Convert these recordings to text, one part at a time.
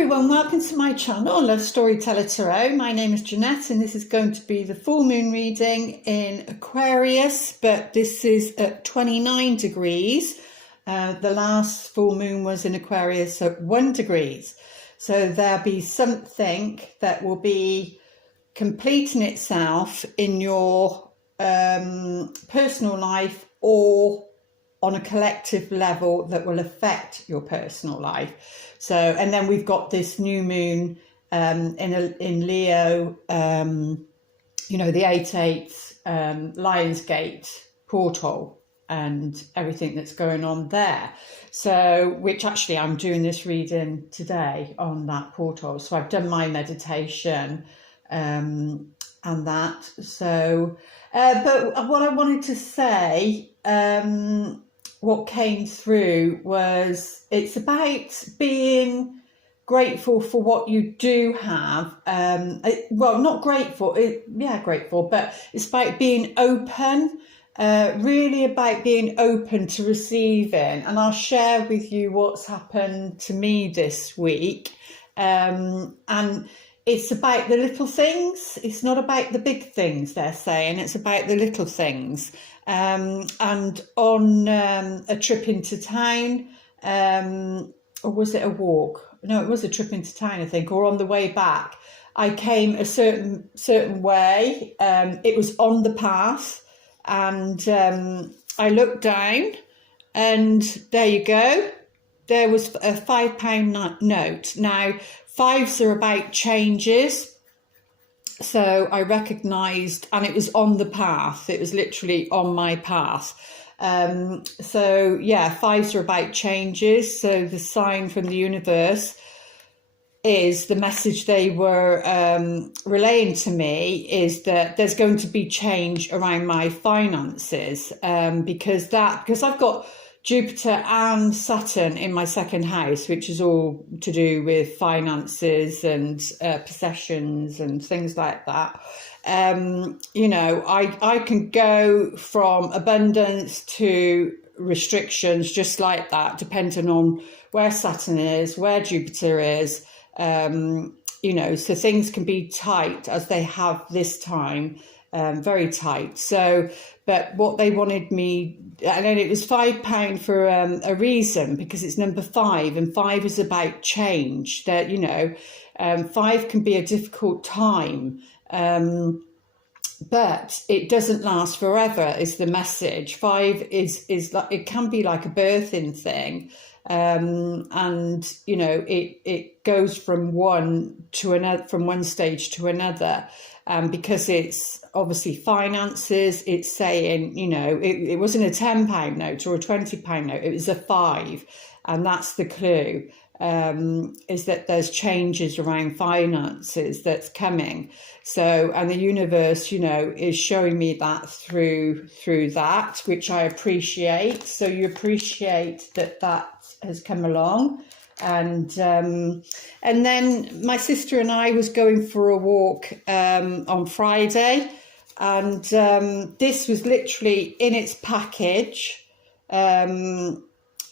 everyone, welcome to my channel, Love Storyteller Tarot. My name is Jeanette and this is going to be the full moon reading in Aquarius, but this is at 29 degrees. The last full moon was in Aquarius at 1 degree. So there'll be something that will be completing itself in your personal life or on a collective level that will affect your personal life. So, and then we've got this new moon in Leo, you know, the 8/8 Lionsgate portal and everything that's going on there. So, which actually I'm doing this reading today on that portal. So I've done my meditation and that. So, but what I wanted to say, what came through was it's about being grateful for what you do have. Well, not grateful, grateful, but it's about being open, really about being open to receiving. And I'll share with you what's happened to me this week. And it's about the little things. It's not about the big things, they're saying. It's about the little things. And on a trip into town, or was it a walk? No, it was a trip into town, I think, or on the way back, I came a certain way. It was on the path, and I looked down, and there you go. There was a £5 note. Now, fives are about changes. So I recognised, and it was on the path. It was literally on my path. So yeah, fives are about changes. So the sign from the universe is the message they were relaying to me is that there's going to be change around my finances because I've got Jupiter and Saturn in my second house, which is all to do with finances and possessions and things like that. You know, I can go from abundance to restrictions just like that, depending on where Saturn is, where Jupiter is. You know, so things can be tight as they have this time. Very tight. So, but what they wanted me, and then it was £5 for a reason, because it's number 5, and 5 is about change. That, you know, 5 can be a difficult time, but it doesn't last forever. Is the message. 5 is like, it can be like a birthing thing. And you know, it goes from one to another, from one stage to another. Because it's obviously finances, it's saying, you know, it wasn't a £10 note or a £20 note, it was a 5. And that's the clue, is that there's changes around finances that's coming. So, and the universe, you know, is showing me that through that, which I appreciate. So you appreciate that has come along. And then my sister and I was going for a walk on Friday, and this was literally in its package on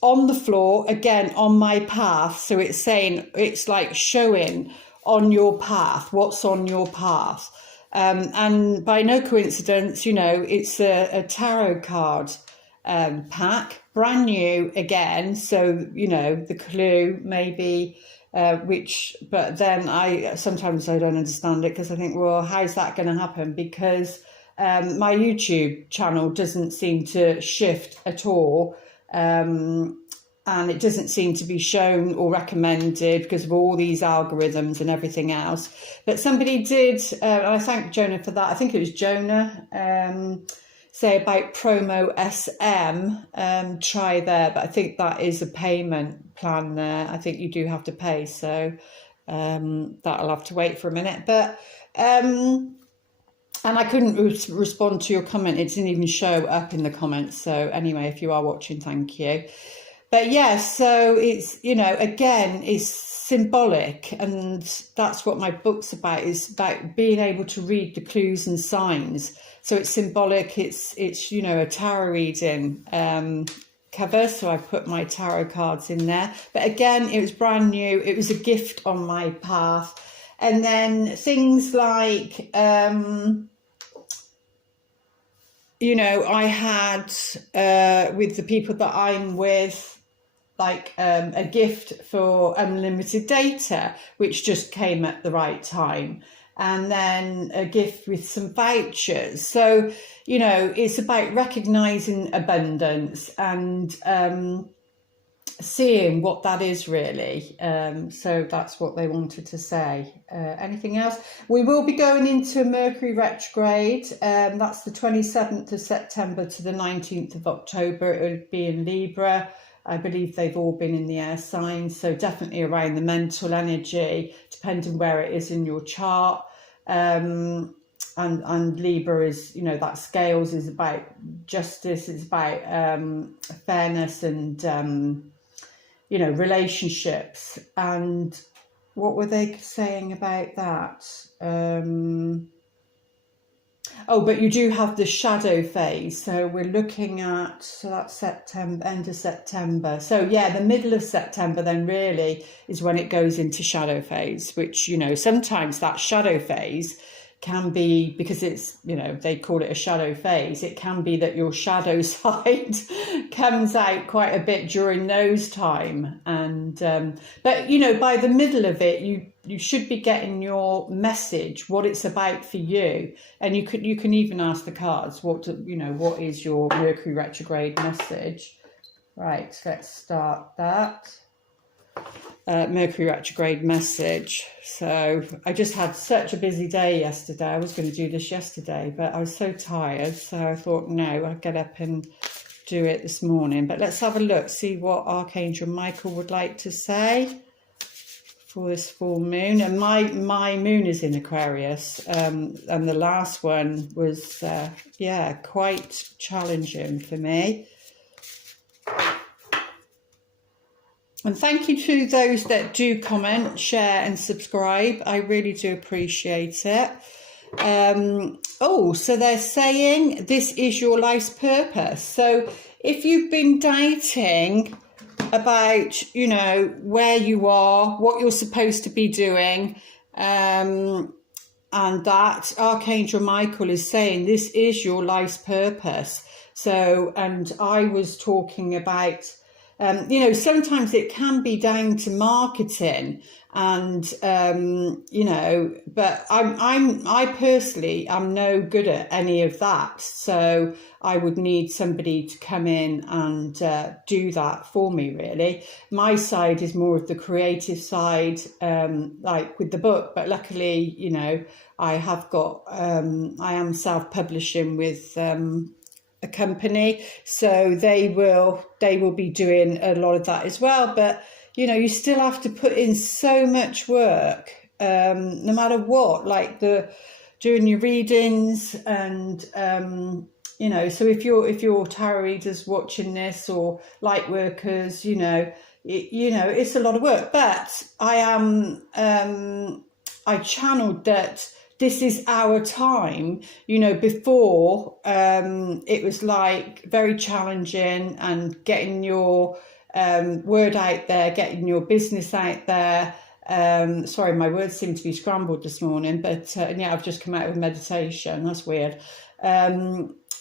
the floor, again on my path. So it's saying, it's like showing on your path what's on your path, and by no coincidence, you know, it's a tarot card pack, brand new again. So, you know, the clue maybe, but then sometimes I don't understand it, because I think, well, how's that going to happen? Because my YouTube channel doesn't seem to shift at all. And it doesn't seem to be shown or recommended because of all these algorithms and everything else. But somebody did, and I thank Jonah for that. I think it was Jonah, say about promo SM, try there, but I think that is a payment plan there. I think you do have to pay, so that'll have to wait for a minute. But and I couldn't respond to your comment. It didn't even show up in the comments. So anyway, if you are watching, thank you. But yeah, so it's, you know, again, it's symbolic, and that's what my book's about, is about being able to read the clues and signs. So it's symbolic, it's you know, a tarot reading, cover, so I put my tarot cards in there. But again, it was brand new. It was a gift on my path. And then things like, you know, I had with the people that I'm with, like a gift for unlimited data, which just came at the right time. And then a gift with some vouchers. So, you know, it's about recognizing abundance and seeing what that is really. So that's what they wanted to say. Anything else? We will be going into Mercury Retrograde. That's the 27th of September to the 19th of October. It will be in Libra. I believe they've all been in the air signs, so definitely around the mental energy, depending where it is in your chart. And Libra is, you know, that scales is about justice, it's about fairness and, you know, relationships. And what were they saying about that? Oh, but you do have the shadow phase. So we're looking at, so that's September, end of September. So yeah, the middle of September then really is when it goes into shadow phase, which, you know, sometimes that shadow phase can be, because it's, you know, they call it a shadow phase, it can be that your shadow side comes out quite a bit during those time. And but, you know, by the middle of it, you should be getting your message, what it's about for you. And you can even ask the cards, what is your Mercury retrograde message? Right, so let's start that. Mercury retrograde message. So I just had such a busy day yesterday. I was going to do this yesterday, but I was so tired, so I thought, no, I'll get up and do it this morning. But let's have a look, see what Archangel Michael would like to say for this full moon. And my moon is in Aquarius, and the last one was quite challenging for me. And thank you to those that do comment, share and subscribe. I really do appreciate it. So they're saying this is your life's purpose. So if you've been doubting about, you know, where you are, what you're supposed to be doing, and that Archangel Michael is saying this is your life's purpose. So, and I was talking about, you know, sometimes it can be down to marketing and, you know, but I personally am no good at any of that. So I would need somebody to come in and do that for me, really. My side is more of the creative side, like with the book, but luckily, you know, I have got, I am self-publishing with, a company, so they will be doing a lot of that as well. But you know, you still have to put in so much work, no matter what, like doing your readings and you know, so if you're tarot readers watching this or light workers, you know, it's a lot of work. But I channeled that this is our time, you know. Before it was like very challenging, and getting your word out there, getting your business out there. Sorry, my words seem to be scrambled this morning, but yeah, I've just come out of meditation. That's weird.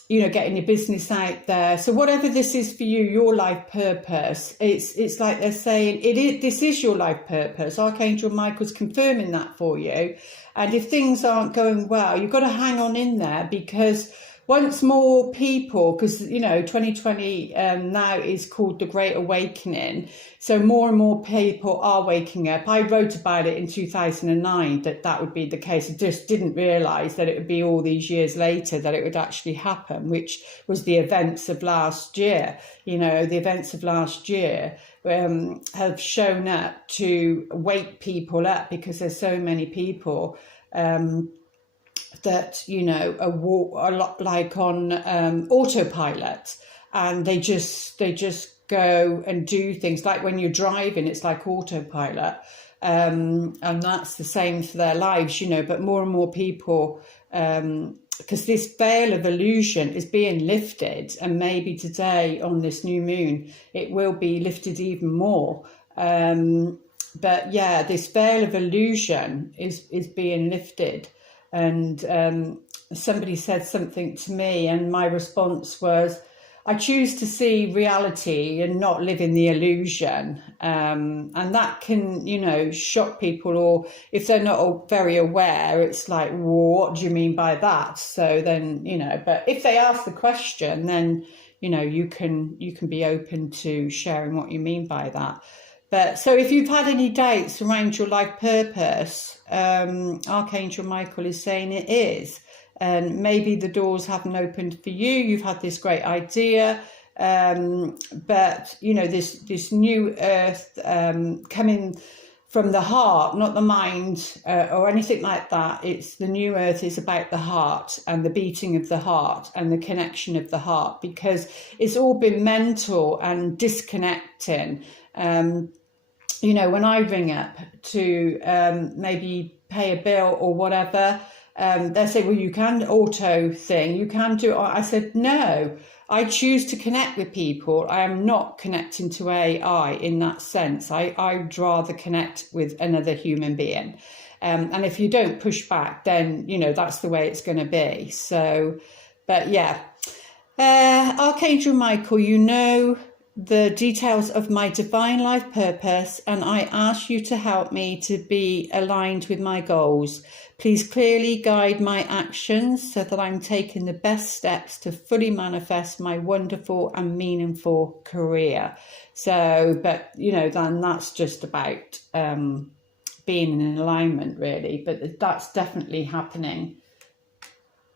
You know, getting your business out there. So whatever this is for you, your life purpose, it's like they're saying this is your life purpose. Archangel Michael's confirming that for you. And if things aren't going well, you've got to hang on in there, because once more people, because, you know, 2020 now is called the Great Awakening. So more and more people are waking up. I wrote about it in 2009, that would be the case. I just didn't realise that it would be all these years later that it would actually happen, which was the events of last year. You know, the events of last year have shown up to wake people up, because there's so many people that, you know, are a lot like on autopilot, and they just go and do things. Like when you're driving, it's like autopilot, and that's the same for their lives, you know. But more and more people because this veil of illusion is being lifted, and maybe today on this new moon it will be lifted even more. But yeah, this veil of illusion is being lifted. And somebody said something to me, and my response was, I choose to see reality and not live in the illusion. And that can, you know, shock people, or if they're not very aware, it's like, well, what do you mean by that? So then, you know, but if they ask the question, then, you know, you can be open to sharing what you mean by that. But so if you've had any doubts around your life purpose, Archangel Michael is saying it is. And maybe the doors haven't opened for you. You've had this great idea, but you know, this new earth coming from the heart, not the mind or anything like that. It's the new earth is about the heart and the beating of the heart and the connection of the heart, because it's all been mental and disconnecting. You know, when I ring up to maybe pay a bill or whatever, they say, well, you can auto thing, you can do it. I said, no, I choose to connect with people. I am not connecting to AI in that sense. I'd rather connect with another human being. And if you don't push back, then, you know, that's the way it's going to be. So, but yeah, Archangel Michael, you know the details of my divine life purpose, and I ask you to help me to be aligned with my goals. Please clearly guide my actions so that I'm taking the best steps to fully manifest my wonderful and meaningful career. So, but, you know, then that's just about being in alignment, really. But that's definitely happening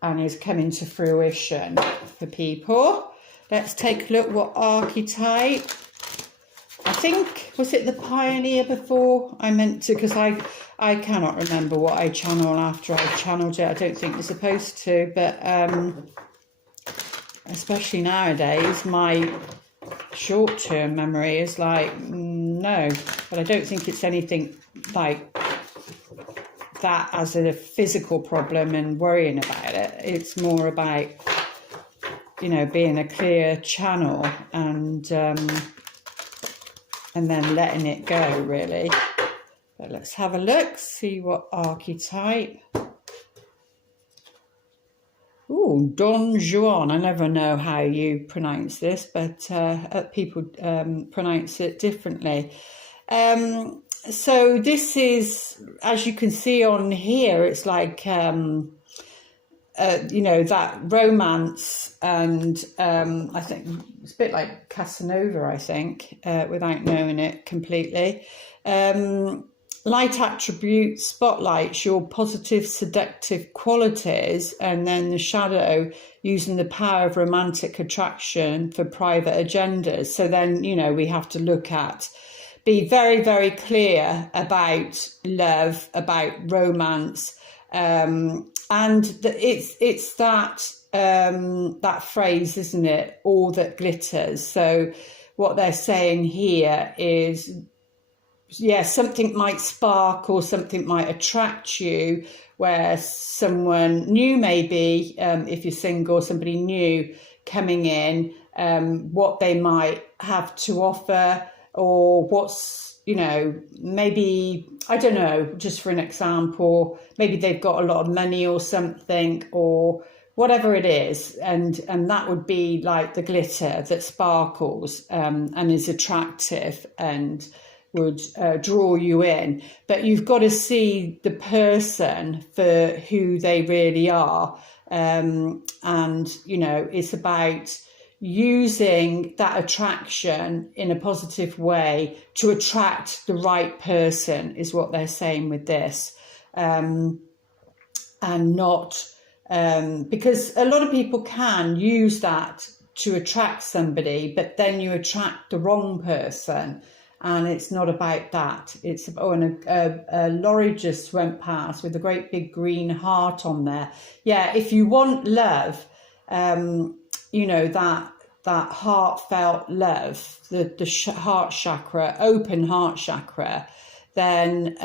and is coming to fruition for people. Let's take a look what archetype. I think, was it the Pioneer before? I meant to, because I cannot remember what I channel after I channeled it. I don't think you're supposed to, but especially nowadays, my short-term memory is like, no. But I don't think it's anything like that as a physical problem and worrying about it. It's more about, you know, being a clear channel and then letting it go, really. But let's have a look, see what archetype. Ooh, Don Juan. I never know how you pronounce this, but people pronounce it differently. So this is, as you can see on here, it's like, you know, that romance, and I think it's a bit like Casanova, I think, without knowing it completely. Light attributes spotlights your positive seductive qualities, and then the shadow using the power of romantic attraction for private agendas. So then, you know, we have to look at, be very, very clear about love, about romance, and it's that that phrase, isn't it? All that glitters. So what they're saying here is, yeah, something might spark or something might attract you, where someone new, maybe, if you're single, somebody new coming in, what they might have to offer, or what's, you know, maybe, I don't know, just for an example, maybe they've got a lot of money or something, or whatever it is, and that would be like the glitter that sparkles and is attractive and would draw you in. But you've got to see the person for who they really are, and you know, it's about using that attraction in a positive way to attract the right person, is what they're saying with this, and not because a lot of people can use that to attract somebody, but then you attract the wrong person. And it's not about that. It's, oh, and a lorry just went past with a great big green heart on there. Yeah, if you want love, you know, that heartfelt love, the heart chakra, open heart chakra, then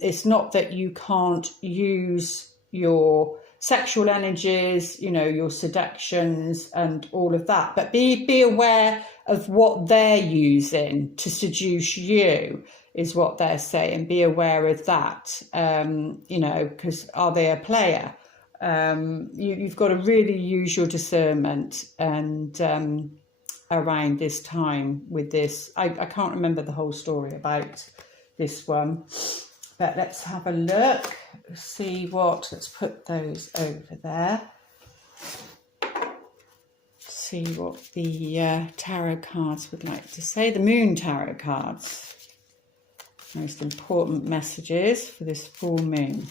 it's not that you can't use your sexual energies, you know, your seductions and all of that. But be aware of what they're using to seduce you, is what they're saying. Be aware of that, you know, because are they a player? You've got to really use your discernment and around this time with this. I can't remember the whole story about this one, but let's have a look, see what, let's put those over there, see what the tarot cards would like to say. The Moon Tarot cards, most important messages for this full moon.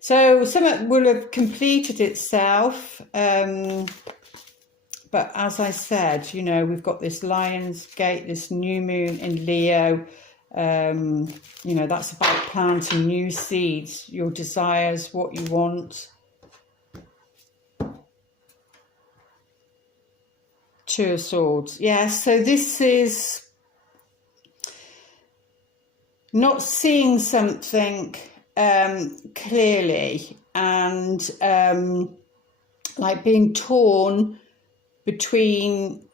So some will have completed itself, but as I said, you know, we've got this Lion's Gate, this new moon in Leo. You know, that's about planting new seeds, your desires, what you want. Two of Swords. Yeah, so this is not seeing something clearly, and like being torn between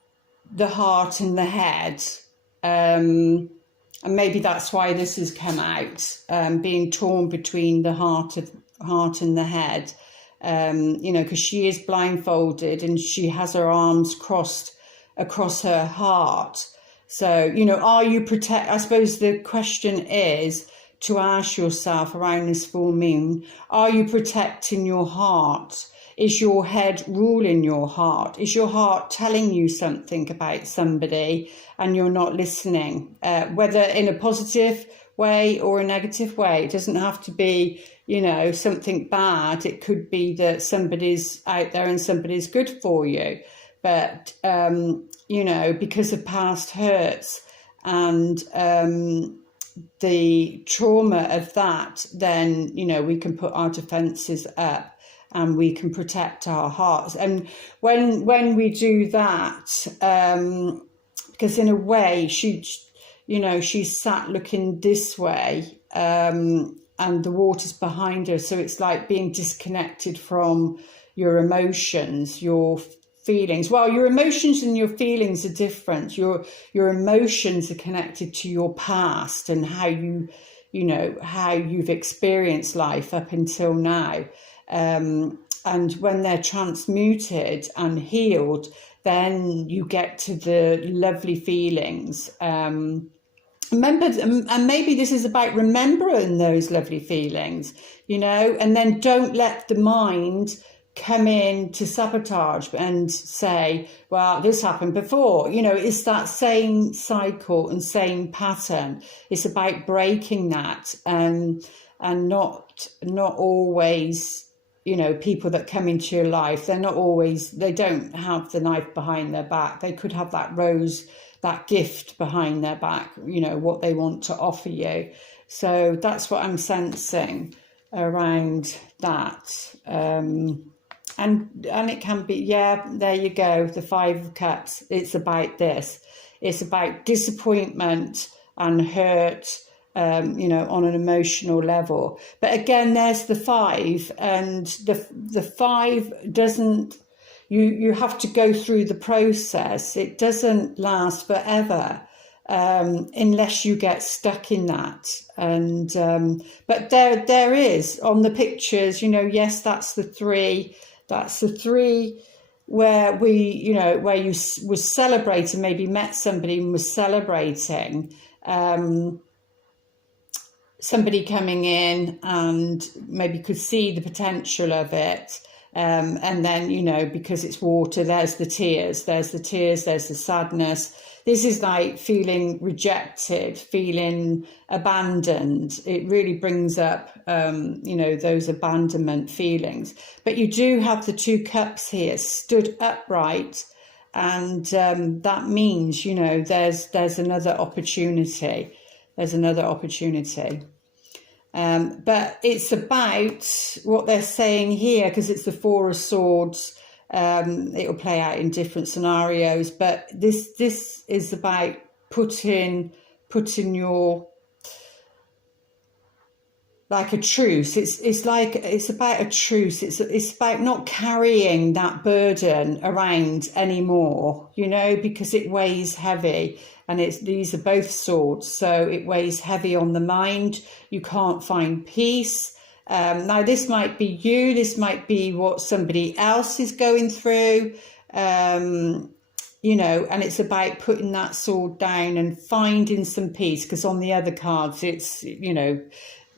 the heart and the head. And maybe that's why this has come out, being torn between the heart and the head, you know, because she is blindfolded and she has her arms crossed across her heart. So, you know, are you I suppose the question is to ask yourself around this full moon, are you protecting your heart? Is your head ruling your heart? Is your heart telling you something about somebody and you're not listening? Whether in a positive way or a negative way. It doesn't have to be, you know, something bad. It could be that somebody's out there and somebody's good for you. But, you know, because of past hurts and the trauma of that, then, you know, we can put our defences up and we can protect our hearts. And when we do that, because in a way she's sat looking this way, and the water's behind her, so it's like being disconnected from your emotions, your feelings. Well, your emotions and your feelings are different. Your emotions are connected to your past and how how you've experienced life up until now. And when they're transmuted and healed, then you get to the lovely feelings. Remember, and maybe this is about remembering those lovely feelings, you know, and then don't let the mind come in to sabotage and say, well, this happened before. You know, it's that same cycle and same pattern. It's about breaking that, and not always, you know, people that come into your life, they don't have the knife behind their back. They could have that rose, that gift behind their back, you know, what they want to offer you. So that's what I'm sensing around that. And it can be, yeah, there you go, the Five of Cups. It's about this. It's about disappointment and hurt, you know, on an emotional level. But again, there's the Five, and the Five doesn't, you have to go through the process. It doesn't last forever, unless you get stuck in that. And but there is on the pictures, you know, yes, that's the three. That's the three where where you was celebrating, maybe met somebody and was celebrating, somebody coming in and maybe could see the potential of it. And then, you know, because it's water, there's the tears, there's the sadness. This is like feeling rejected, feeling abandoned. It really brings up, you know, those abandonment feelings. But you do have the Two Cups here, stood upright. And that means, you know, there's another opportunity. There's another opportunity. But it's about what they're saying here, because it's the Four of Swords. It'll play out in different scenarios, but this is about putting your like a truce. It's about a truce. It's about not carrying that burden around anymore, you know, because it weighs heavy, and these are both swords, so it weighs heavy on the mind. You can't find peace. Now this might be you, this might be what somebody else is going through, you know, and it's about putting that sword down and finding some peace, because on the other cards it's, you know,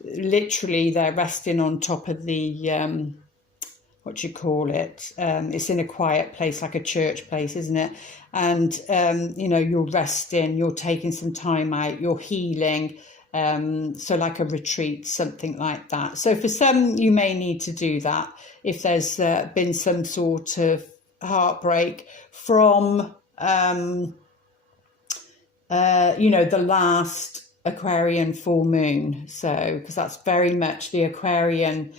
literally they're resting on top of the what do you call it, it's in a quiet place, like a church place, isn't it? And you know, you're resting, you're taking some time out, you're healing, so like a retreat, something like that. So for some, you may need to do that if there's been some sort of heartbreak from you know, the last Aquarian full moon. So because that's very much the Aquarian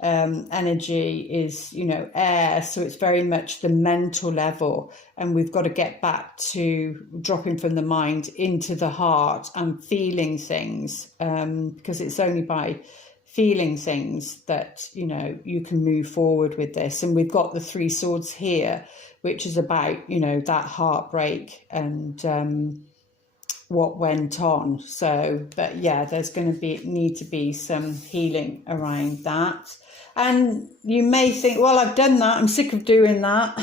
energy is, you know, air, so it's very much the mental level, and we've got to get back to dropping from the mind into the heart and feeling things, because it's only by feeling things that, you know, you can move forward with this. And we've got the three swords here, which is about, you know, that heartbreak and what went on. So, but yeah, there's going to need to be some healing around that. And you may think, well, I've done that, I'm sick of doing that.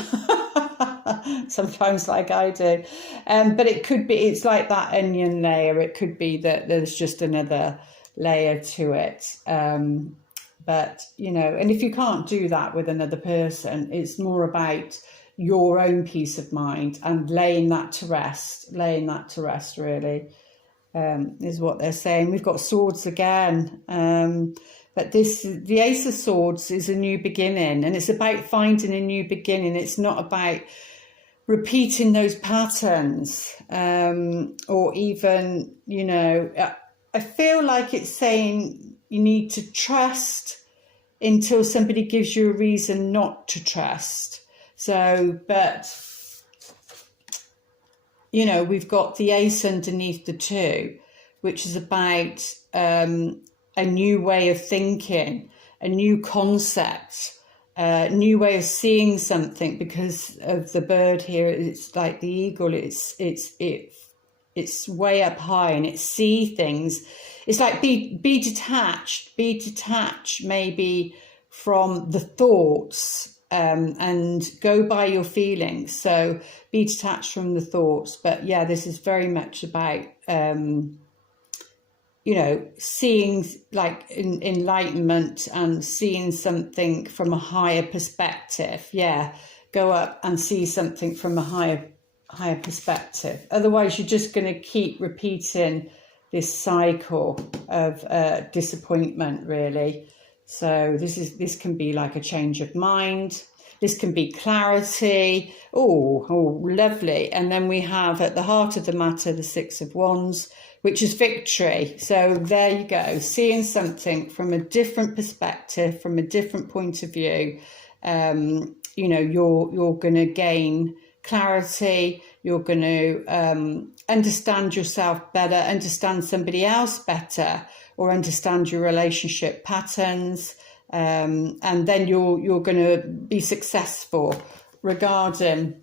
Sometimes, like I do. But it could be, it's like that onion layer. It could be that there's just another layer to it. But, you know, and if you can't do that with another person, it's more about your own peace of mind and laying that to rest really, is what they're saying. We've got swords again, but the Ace of Swords is a new beginning, and it's about finding a new beginning. It's not about repeating those patterns, or even, you know, I feel like it's saying you need to trust until somebody gives you a reason not to trust. So, but, you know, we've got the ace underneath the two, which is about a new way of thinking, a new concept, a new way of seeing something. Because of the bird here, it's like the eagle, it's way up high and it sees things. It's like be detached maybe from the thoughts, and go by your feelings. So be detached from the thoughts. But yeah, this is very much about you know, seeing, like, enlightenment and seeing something from a higher perspective. Yeah, go up and see something from a higher perspective. Otherwise you're just going to keep repeating this cycle of disappointment, really. So this can be like a change of mind. This can be clarity. Oh, lovely. And then we have at the heart of the matter the Six of Wands, which is victory. So there you go, seeing something from a different perspective, from a different point of view. You know, you're going to gain clarity. You're going to understand yourself better, understand somebody else better, or understand your relationship patterns, and then you're going to be successful regarding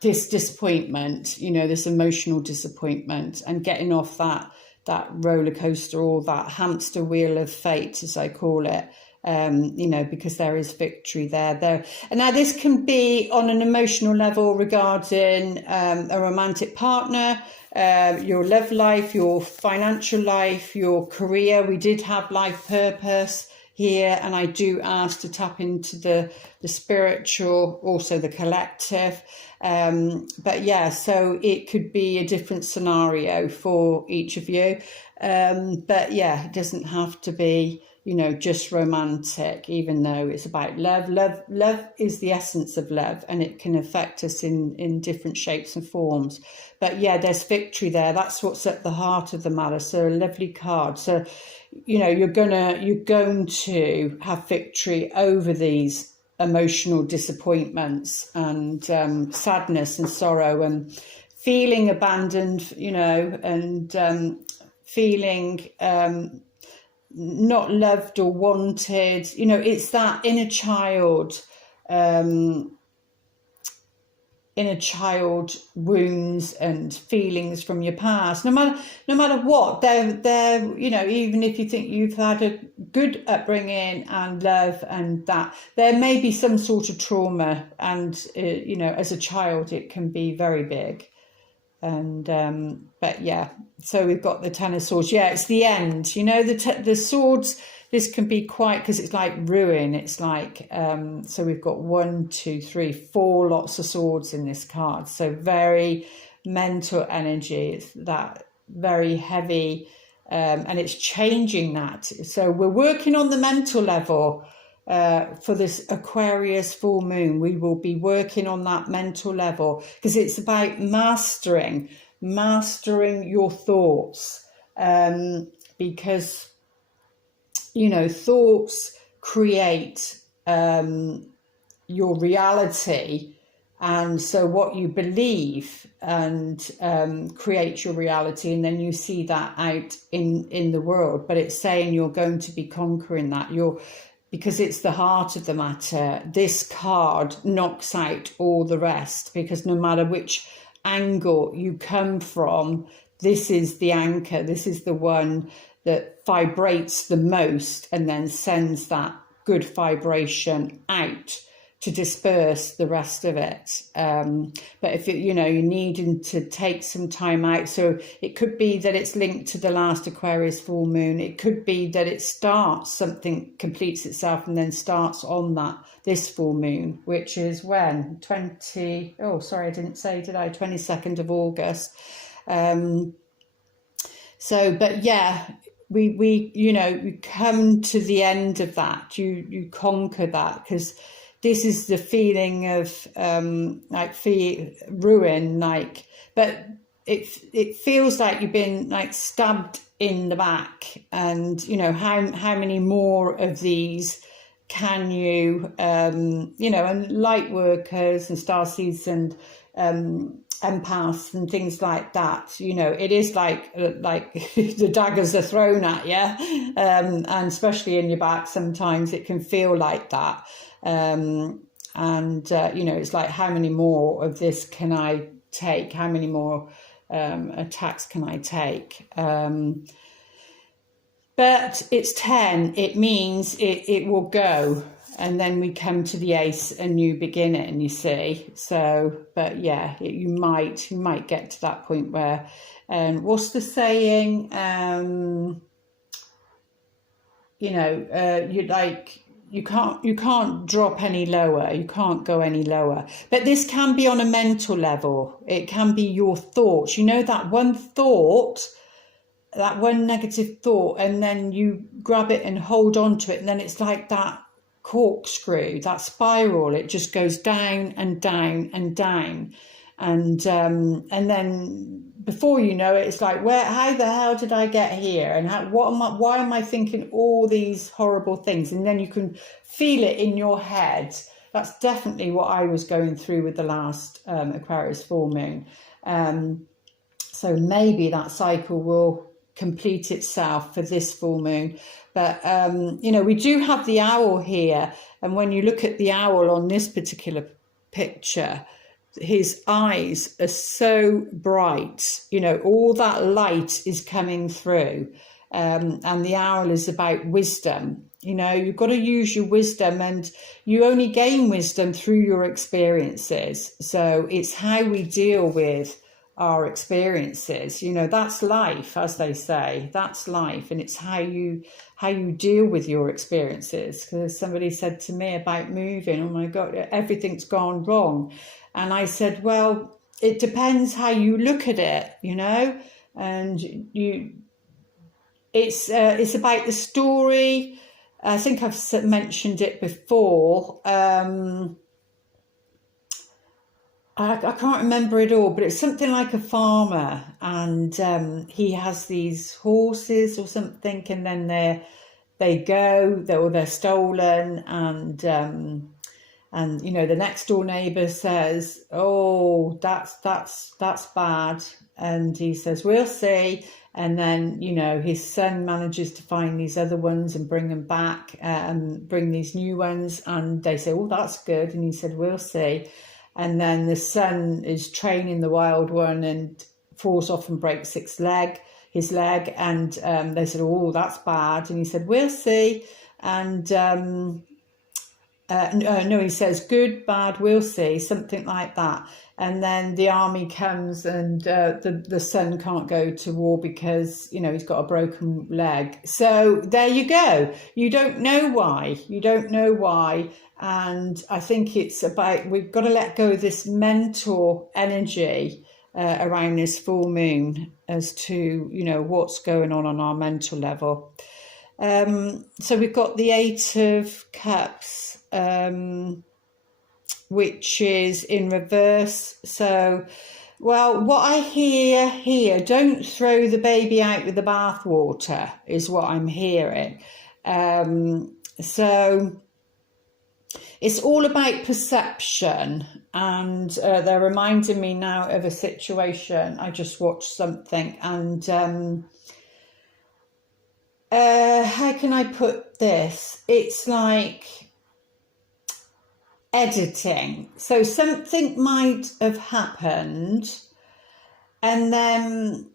this disappointment, you know, this emotional disappointment, and getting off that roller coaster, or that hamster wheel of fate, as I call it. You know, because there is victory there. And now this can be on an emotional level regarding a romantic partner, your love life, your financial life, your career. We did have life purpose here, and I do ask to tap into the spiritual, also the collective. But yeah, so it could be a different scenario for each of you. But yeah, it doesn't have to be, you know, just romantic, even though it's about love. Love is the essence of love, and it can affect us in different shapes and forms. But yeah, there's victory there. That's what's at the heart of the matter. So a lovely card. So, you know, you're going to have victory over these emotional disappointments and sadness and sorrow and feeling abandoned, you know, and feeling not loved or wanted. You know, it's that inner child wounds and feelings from your past. No matter what, they're you know, even if you think you've had a good upbringing and love and that, there may be some sort of trauma, and you know, as a child it can be very big. And but yeah, so we've got the Ten of Swords. Yeah, it's the end. You know, the swords, this can be quite, because it's like ruin. It's like so we've got 1, 2, 3, 4 lots of swords in this card. So very mental energy. It's that very heavy, and it's changing that. So we're working on the mental level. For this Aquarius full moon, we will be working on that mental level, because it's about mastering your thoughts, because, you know, thoughts create your reality, and so what you believe and creates your reality, and then you see that out in the world. But it's saying you're going to be conquering that. Because it's the heart of the matter. This card knocks out all the rest, because no matter which angle you come from, this is the anchor. This is the one that vibrates the most and then sends that good vibration out to disperse the rest of it. But if you know, you're needing to take some time out, so it could be that it's linked to the last Aquarius full moon. It could be that it starts, something completes itself and then starts on this full moon, which is when 22nd of August. So, but yeah, we you know, we come to the end of that. You conquer that, because this is the feeling of like ruin, like, but it feels like you've been like stabbed in the back, and you know, how many more of these can you you know, and light workers and starseeds and empaths and things like that, you know, it is like the daggers are thrown at you, and especially in your back, sometimes it can feel like that. You know, it's like, how many more of this can I take? How many more attacks can I take? But it's 10. It means it will go. And then we come to the Ace, a new beginning, you see. So, but yeah, you might get to that point where, what's the saying? You know, you can't drop any lower. You can't go any lower. But this can be on a mental level. It can be your thoughts. You know, that one thought, that one negative thought, and then you grab it and hold on to it, and then it's like that corkscrew, that spiral. It just goes down and down and down, and then before you know it, it's like, how the hell did I get here? And why am I thinking all these horrible things? And then you can feel it in your head. That's definitely what I was going through with the last Aquarius full moon. So maybe that cycle will complete itself for this full moon. But you know, we do have the owl here, and when you look at the owl on this particular picture, his eyes are so bright, you know, all that light is coming through, and the owl is about wisdom. You know, you've got to use your wisdom, and you only gain wisdom through your experiences. So it's how we deal with our experiences. You know, that's life, as they say. That's life, and it's how you deal with your experiences. Because somebody said to me about moving, oh my God, everything's gone wrong. And I said, well, it depends how you look at it, you know, and it's about the story. I think I've mentioned it before. I can't remember it all, but it's something like a farmer, and he has these horses or something, and then they're stolen, and And, you know, the next door neighbour says, oh, that's bad. And he says, we'll see. And then, you know, his son manages to find these other ones and bring them back and bring these new ones. And they say, oh, that's good. And he said, we'll see. And then the son is training the wild one and falls off and breaks his leg. And they said, oh, that's bad. And he said, we'll see. And no, he says, good, bad, we'll see, something like that. And then the army comes and the son can't go to war because, you know, he's got a broken leg. So there you go. You don't know why. You don't know why. And I think it's about, we've got to let go of this mental energy around this full moon as to, you know, what's going on our mental level. So we've got the 8 of Cups, which is in reverse. So, well, what I hear here, don't throw the baby out with the bathwater, is what I'm hearing. So it's all about perception. And they're reminding me now of a situation. I just watched something and how can I put this? It's like editing. So something might have happened, and then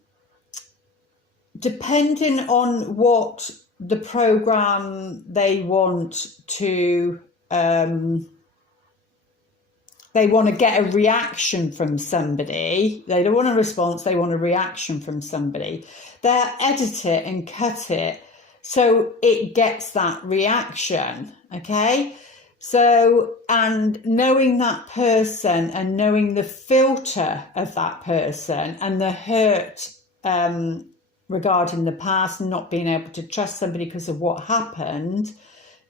depending on what the program they want to get a reaction from somebody. They don't want a response, they want a reaction from somebody. They'll edit it and cut it so it gets that reaction, okay? So, and knowing that person and knowing the filter of that person and the hurt regarding the past and not being able to trust somebody because of what happened,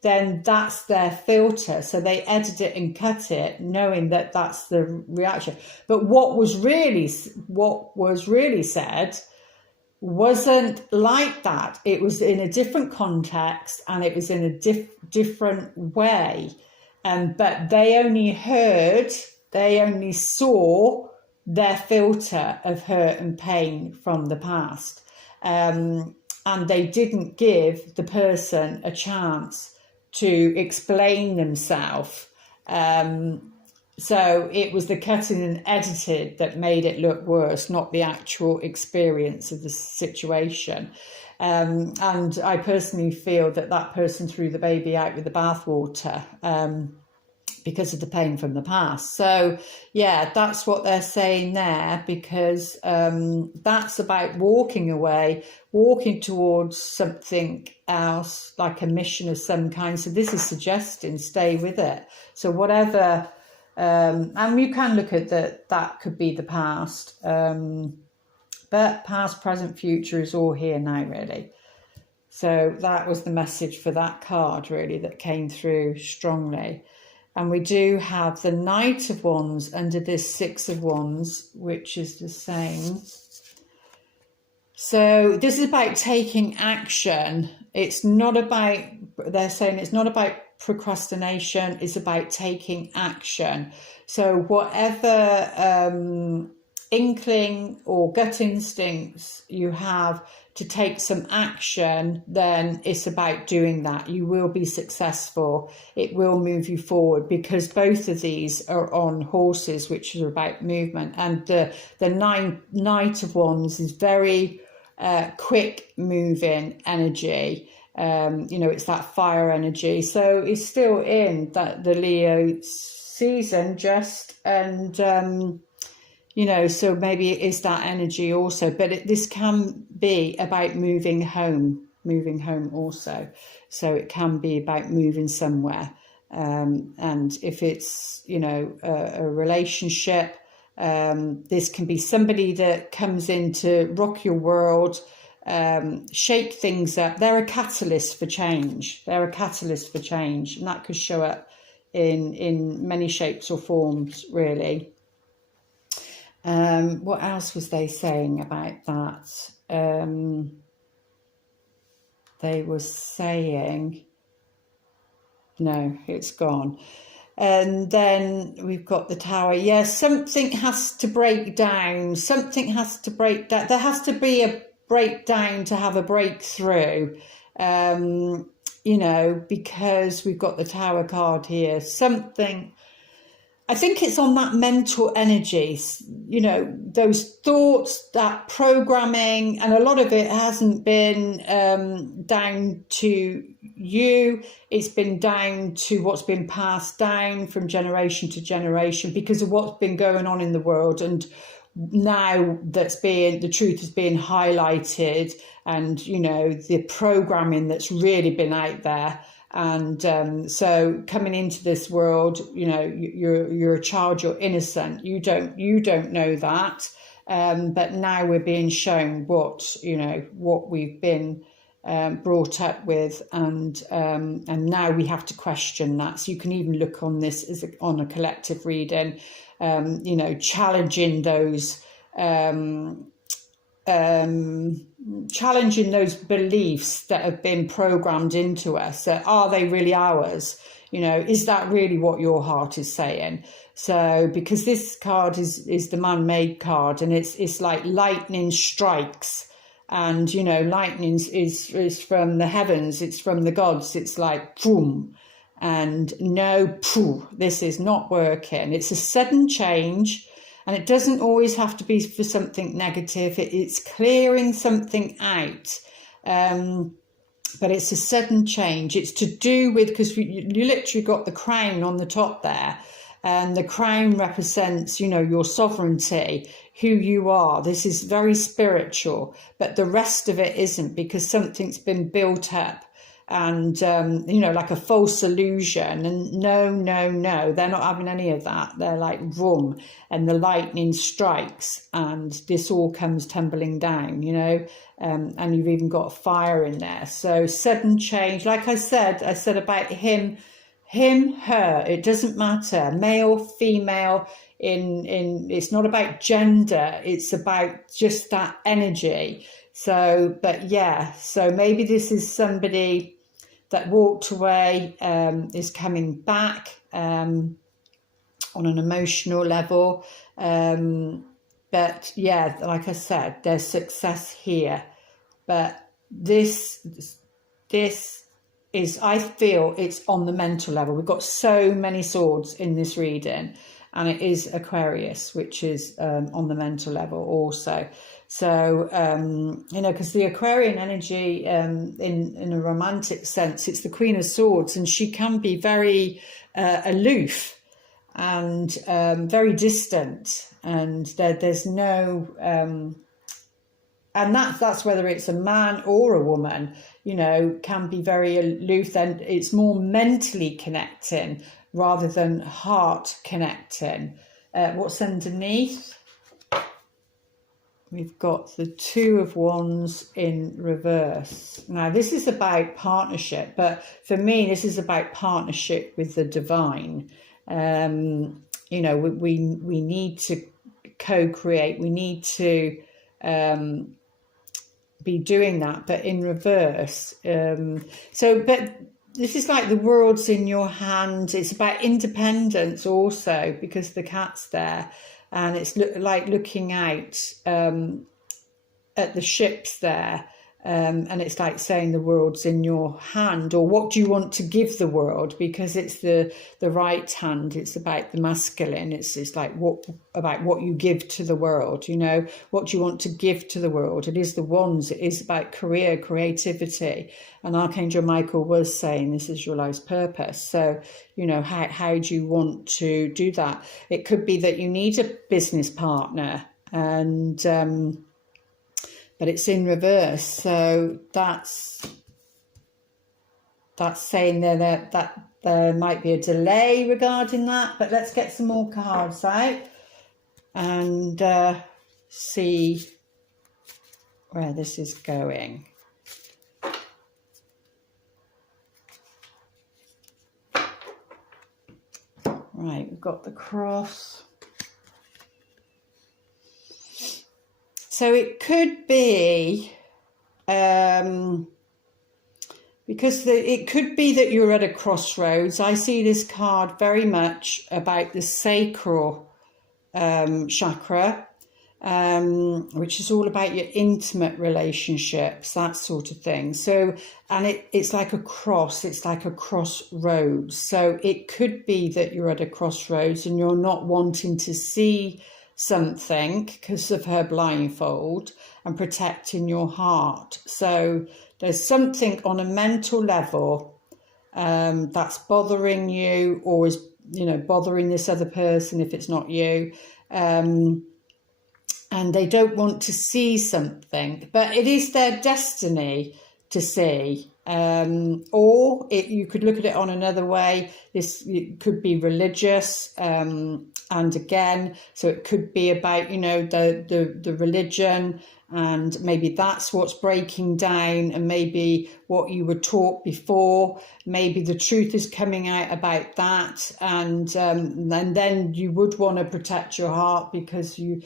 then that's their filter. So they edit it and cut it, knowing that that's the reaction. But what was really said wasn't like that. It was in a different context and it was in a different way. But they only saw their filter of hurt and pain from the past. And they didn't give the person a chance to explain themselves. So it was the cutting and edited that made it look worse, not the actual experience of the situation. And I personally feel that that person threw the baby out with the bathwater because of the pain from the past. So, yeah, that's what they're saying there, because that's about walking away, walking towards something else, like a mission of some kind. So this is suggesting stay with it. So whatever... and you can look at that could be the past, but past, present, future is all here now, really. So that was the message for that card, really, that came through strongly. And we do have the Knight of Wands under this 6 of Wands, which is the same. So this is about taking action. It's not about, they're saying it's not about procrastination, it's about taking action. So whatever inkling or gut instincts you have to take some action, then it's about doing that. You will be successful. It will move you forward, because both of these are on horses, which is about movement. And the Knight of Wands is very quick moving energy. It's that fire energy. So it's still in the Leo season just, and so maybe it is that energy also, but this can be about moving home also. So it can be about moving somewhere. And if it's, a relationship, this can be somebody that comes in to rock your world, shake things up. They're a catalyst for change. And that could show up in many shapes or forms, really. What else was they saying about that? They were saying, no, it's gone. And then we've got the Tower. Yeah, something has to break down. Something has to break down. There has to be a breakdown to have a breakthrough. You know, because we've got the Tower card here. Something, I think it's on that mental energy, you know, those thoughts, that programming, and a lot of it hasn't been down to you. It's been down to what's been passed down from generation to generation because of what's been going on in the world. And now the truth is being highlighted, and, you know, the programming that's really been out there. And so coming into this world, you know, you're a child, you're innocent, you don't know that, but now we're being shown what, you know, what we've been brought up with, and now we have to question that. So you can even look on this as on a collective reading, you know, challenging those challenging those beliefs that have been programmed into us. Are they really ours? You know, is that really what your heart is saying? So, because this card is the man-made card, and it's like lightning strikes, and, you know, lightning is from the heavens, it's from the gods. It's like boom, and no, pooh, this is not working. It's a sudden change. And it doesn't always have to be for something negative. It's clearing something out. But it's a sudden change. It's to do with, because you literally got the crown on the top there. And the crown represents, you know, your sovereignty, who you are. This is very spiritual. But the rest of it isn't, because something's been built up. And, you know, like a false illusion. And no, they're not having any of that. They're like, vroom, and the lightning strikes, and this all comes tumbling down, you know, and you've even got a fire in there. So sudden change, like I said about him, her, it doesn't matter, male, female, it's not about gender, it's about just that energy. So, but yeah, so maybe this is somebody that walked away, is coming back on an emotional level. But yeah, like I said, there's success here. But this is, I feel it's on the mental level. We've got so many swords in this reading, and it is Aquarius, which is on the mental level also. So, you know, because the Aquarian energy, in a romantic sense, it's the Queen of Swords, and she can be very aloof and very distant, and there's no, and that's whether it's a man or a woman, you know, can be very aloof, and it's more mentally connecting rather than heart connecting. What's underneath? We've got the Two of Wands in reverse. Now, this is about partnership, but for me, this is about partnership with the divine. You know, we need to co-create. We need to be doing that, but in reverse. But this is like the world's in your hand. It's about independence also, because the cat's there. And it's like looking out at the ships there, and it's like saying the world's in your hand, or what do you want to give the world? Because it's the right hand. It's about the masculine. It's like what you give to the world. You know, what do you want to give to the world? It is the wands. It is about career, creativity. And Archangel Michael was saying this is your life's purpose. So, you know, how do you want to do that? It could be that you need a business partner, and but it's in reverse. So that's saying that there might be a delay regarding that. But let's get some more cards out and see where this is going. Right, we've got the cross. So it could be because it could be that you're at a crossroads. I see this card very much about the sacral chakra, which is all about your intimate relationships, that sort of thing. So, and it's like a cross, it's like a crossroads. So it could be that you're at a crossroads and you're not wanting to see something because of her blindfold and protecting your heart. So there's something on a mental level that's bothering you, or is, bothering this other person if it's not you. And they don't want to see something, but it is their destiny to see. Or you could look at it on another way. It could be religious, and again, so it could be about the religion, and maybe that's what's breaking down, and maybe what you were taught before, maybe the truth is coming out about that, and then you would want to protect your heart because you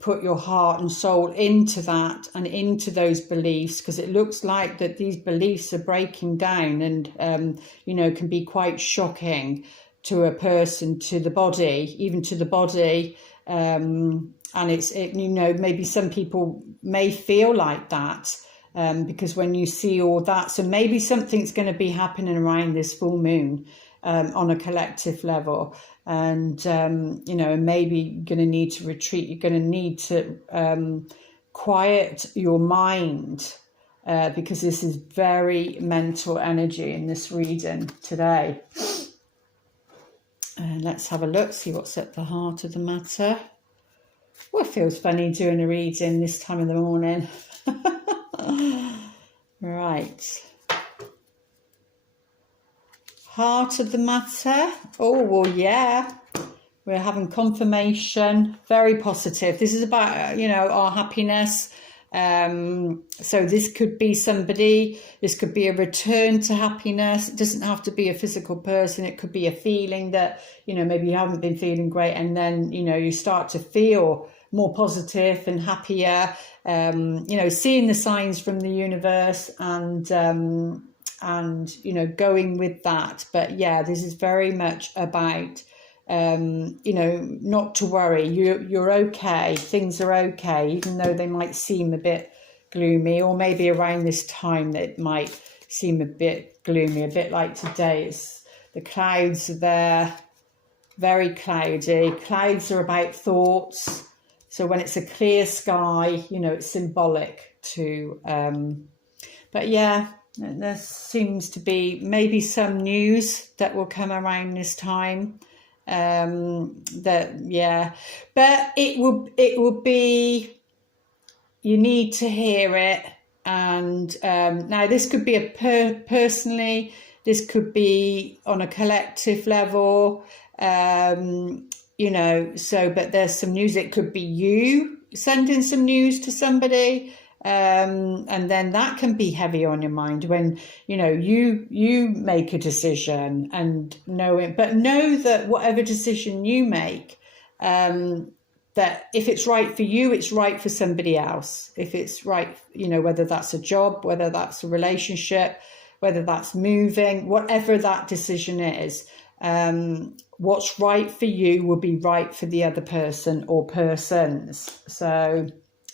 put your heart and soul into that and into those beliefs, because it looks like that these beliefs are breaking down and, can be quite shocking to a person, to the body, even to the body. And maybe some people may feel like that because when you see all that, so maybe something's going to be happening around this full moon on a collective level. And, maybe you're going to need to retreat. You're going to need to quiet your mind because this is very mental energy in this reading today. Let's have a look, see what's at the heart of the matter. Well, it feels funny doing a reading this time of the morning. Right. Heart of the matter. Oh, well, yeah. We're having confirmation. Very positive. This is about, our happiness. So this could be somebody. This could be a return to happiness. It doesn't have to be a physical person. It could be a feeling that, maybe you haven't been feeling great, and then, you start to feel more positive and happier. Seeing the signs from the universe and going with that. But yeah, this is very much about not to worry. You're okay. Things are okay, even though they might seem a bit gloomy, or maybe around this time that might seem a bit gloomy, a bit like today. The clouds are there, very cloudy. Clouds are about thoughts. So when it's a clear sky, it's symbolic to, but yeah, there seems to be maybe some news that will come around this time. But it will be, you need to hear it. And now this could be personally, this could be on a collective level, but there's some news. It could be you sending some news to somebody. And then that can be heavy on your mind when, you make a decision and know that whatever decision you make, that if it's right for you, it's right for somebody else. If it's right, whether that's a job, whether that's a relationship, whether that's moving, whatever that decision is, what's right for you will be right for the other person or persons. So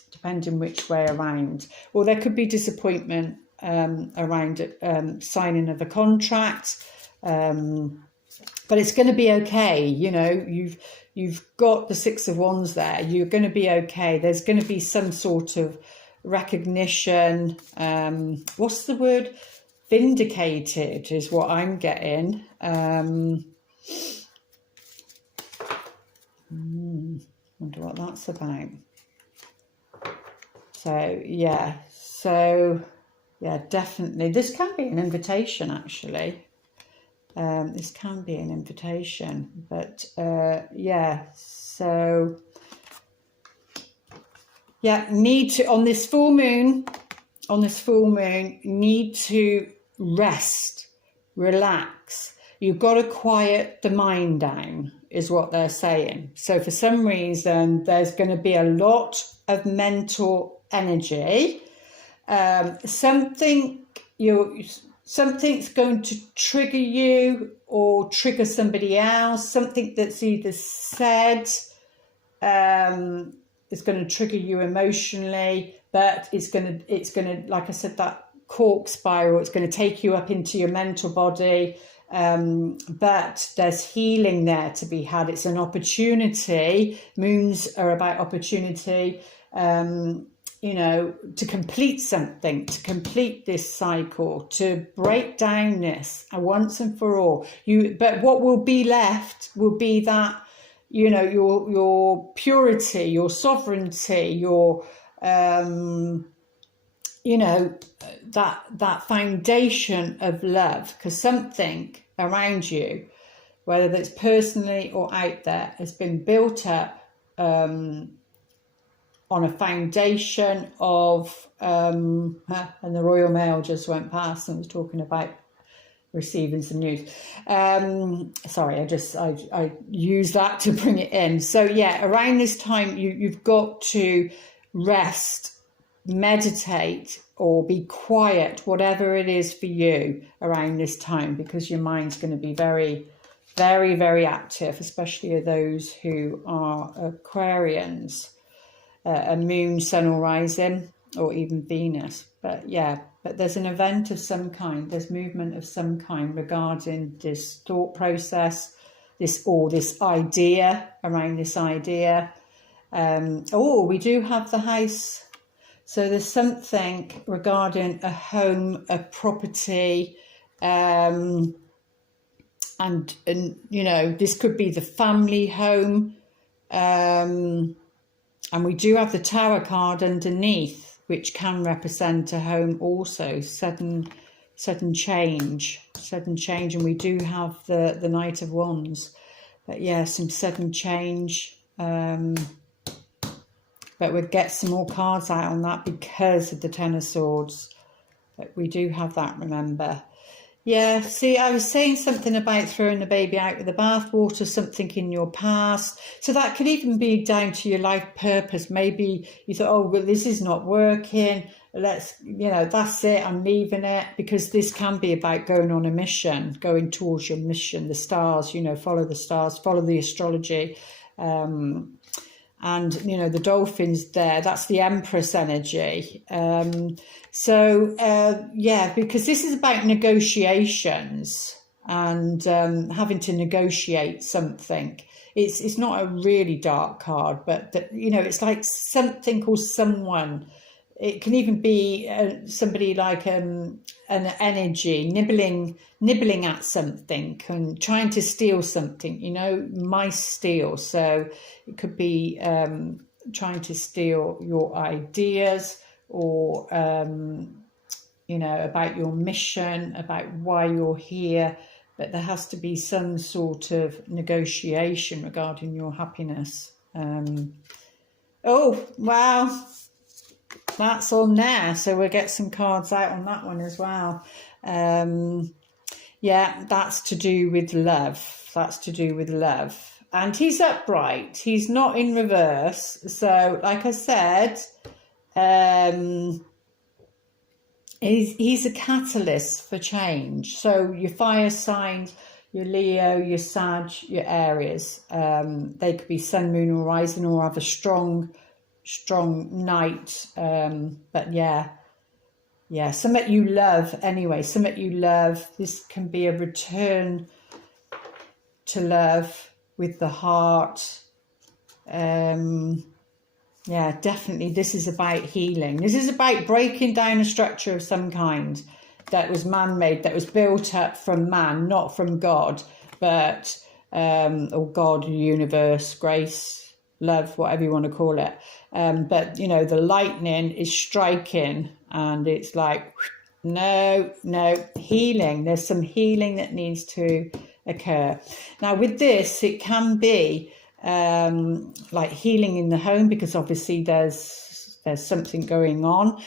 depending which way around. Or there could be disappointment around signing of a contract, but it's going to be okay. You've got the Six of Wands there. You're going to be okay. There's going to be some sort of recognition. What's the word? Vindicated is what I'm getting. Wonder what that's about. So yeah, definitely. This can be an invitation, actually. This can be an invitation, but so need to, on this full moon, need to rest, relax. You've got to quiet the mind down, is what they're saying. So for some reason, there's going to be a lot of mental energy. Something something's going to trigger you or trigger somebody else. Something that's either said is going to trigger you emotionally, but it's going to, like I said, that cork spiral, it's going to take you up into your mental body. But there's healing there to be had. It's an opportunity. Moons are about opportunity, you know, to complete something, to complete this cycle, to break down this once and for all. But what will be left will be that, you know, your purity, your sovereignty, your you know, that foundation of love, because something around you, whether that's personally or out there, has been built up on a foundation of and the Royal Mail just went past and was talking about receiving some news. Sorry, I use that to bring it in. So yeah, around this time you've got to rest, meditate, or be quiet, whatever it is for you around this time, because your mind's going to be very, very, very active, especially those who are Aquarians, a moon, sun or rising, or even Venus. But yeah, but there's an event of some kind, there's movement of some kind regarding this thought process, this idea, around this idea. We do have the house. So there's something regarding a home, a property, and you know, this could be the family home. And we do have the Tower card underneath, which can represent a home also, sudden change, and we do have the Knight of Wands. But yeah, some sudden change. But we'll get some more cards out on that because of the Ten of Swords. But we do have that, remember. Yeah, see, I was saying something about throwing the baby out with the bathwater, something in your past. So that could even be down to your life purpose. Maybe you thought, oh, well, this is not working. Let's, you know, that's it, I'm leaving it. Because this can be about going on a mission, going towards your mission, the stars, you know, follow the stars, follow the astrology. And, you know, the dolphins there, that's the Empress energy. Yeah, because this is about negotiations and having to negotiate something. It's not a really dark card, but, you know, it's like something or someone. It can even be somebody like an energy nibbling at something and trying to steal something, you know, mice steal. So it could be trying to steal your ideas or, you know, about your mission, about why you're here. But there has to be some sort of negotiation regarding your happiness. Oh, wow. That's on there, so we'll get some cards out on that one as well. Yeah, that's to do with love. That's to do with love. And he's upright. He's not in reverse. So, like I said, he's a catalyst for change. So your fire signs, your Leo, your Sag, your Aries, they could be sun, moon or rising, or have a strong night. But yeah, something you love anyway, something you love. This can be a return to love with the heart. Yeah, definitely this is about healing. This is about breaking down a structure of some kind that was man-made, that was built up from man, not from God, but or God, universe, grace, love, whatever you want to call it. But, you know, the lightning is striking and it's like, no, healing. There's some healing that needs to occur. Now, with this, it can be like healing in the home, because obviously there's something going on.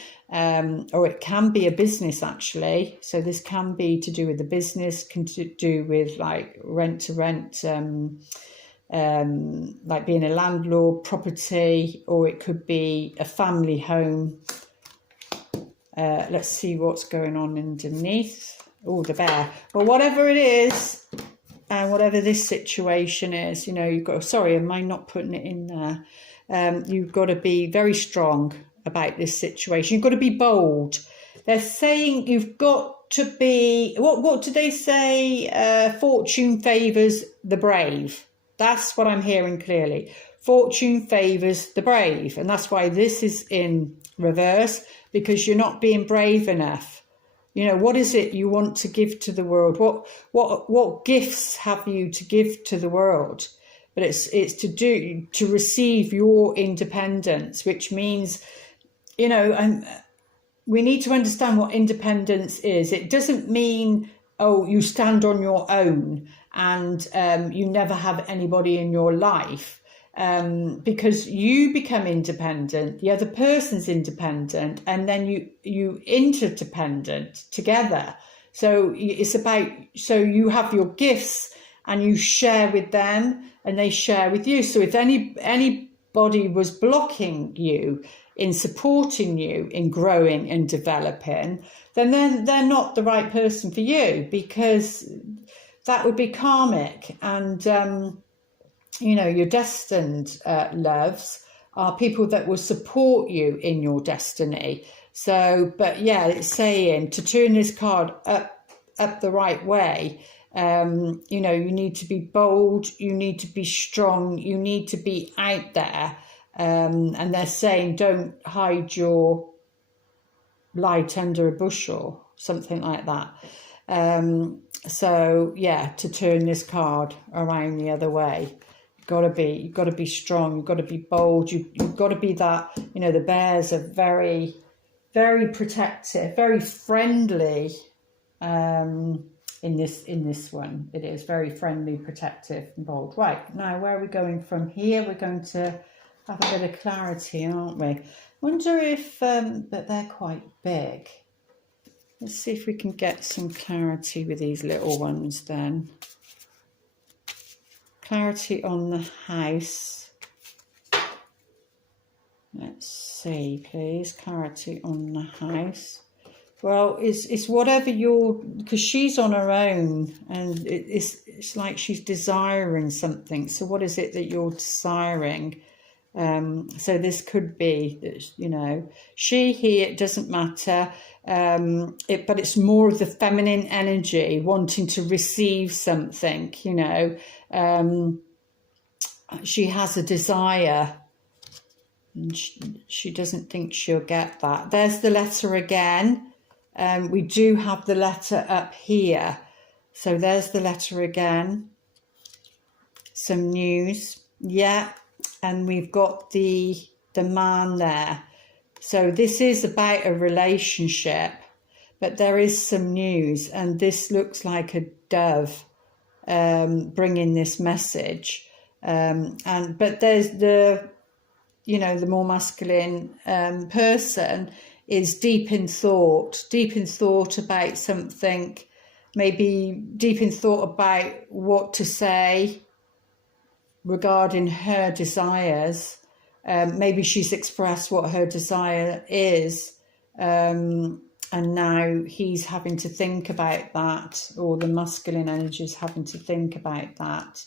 Or it can be a business, actually. So this can be to do with the business, can do with like rent to rent, like being a landlord, property, or it could be a family home. Let's see what's going on underneath. Oh, the bear. Well, whatever it is, and whatever this situation is, you know, you've got, sorry, am I not putting it in there? You've got to be very strong about this situation. You've got to be bold. They're saying you've got to be, what do they say? Fortune favours the brave. That's what I'm hearing clearly. Fortune favours the brave. And that's why this is in reverse, because you're not being brave enough. You know, what is it you want to give to the world? What gifts have you to give to the world? But it's to receive your independence, which means, you know, and we need to understand what independence is. It doesn't mean, oh, you stand on your own and you never have anybody in your life. Because you become independent, the other person's independent, and then you interdependent together. So it's about, so you have your gifts and you share with them and they share with you. So if anybody was blocking you in supporting you in growing and developing, then they're not the right person for you, because that would be karmic. And you know, your destined loves are people that will support you in your destiny. So, but yeah, it's saying to turn this card up the right way. You know, you need to be bold, you need to be strong, you need to be out there. And they're saying don't hide your light under a bushel, something like that. So yeah, to turn this card around the other way. You've got to be strong, you've got to be bold, you've got to be that, you know, the bears are very, very protective, very friendly. In this one, it is very friendly, protective and bold. Right, now where are we going from here? We're going to have a bit of clarity, aren't we? Wonder if, but they're quite big. Let's see if we can get some clarity with these little ones then. Clarity on the house. Let's see, please. Clarity on the house. Well, it's whatever you're, because she's on her own, and it's like she's desiring something. So what is it that you're desiring? So this could be, you know, she, he, it doesn't matter. But it's more of the feminine energy, wanting to receive something, you know. She has a desire, and she doesn't think she'll get that. There's the letter again. We do have the letter up here. So there's the letter again. Some news. Yeah. And we've got the man there. So this is about a relationship, but there is some news, and this looks like a dove bringing this message. But there's the, you know, the more masculine person is deep in thought about something, maybe deep in thought about what to say regarding her desires. Maybe she's expressed what her desire is, and now he's having to think about that, or the masculine energy is having to think about that.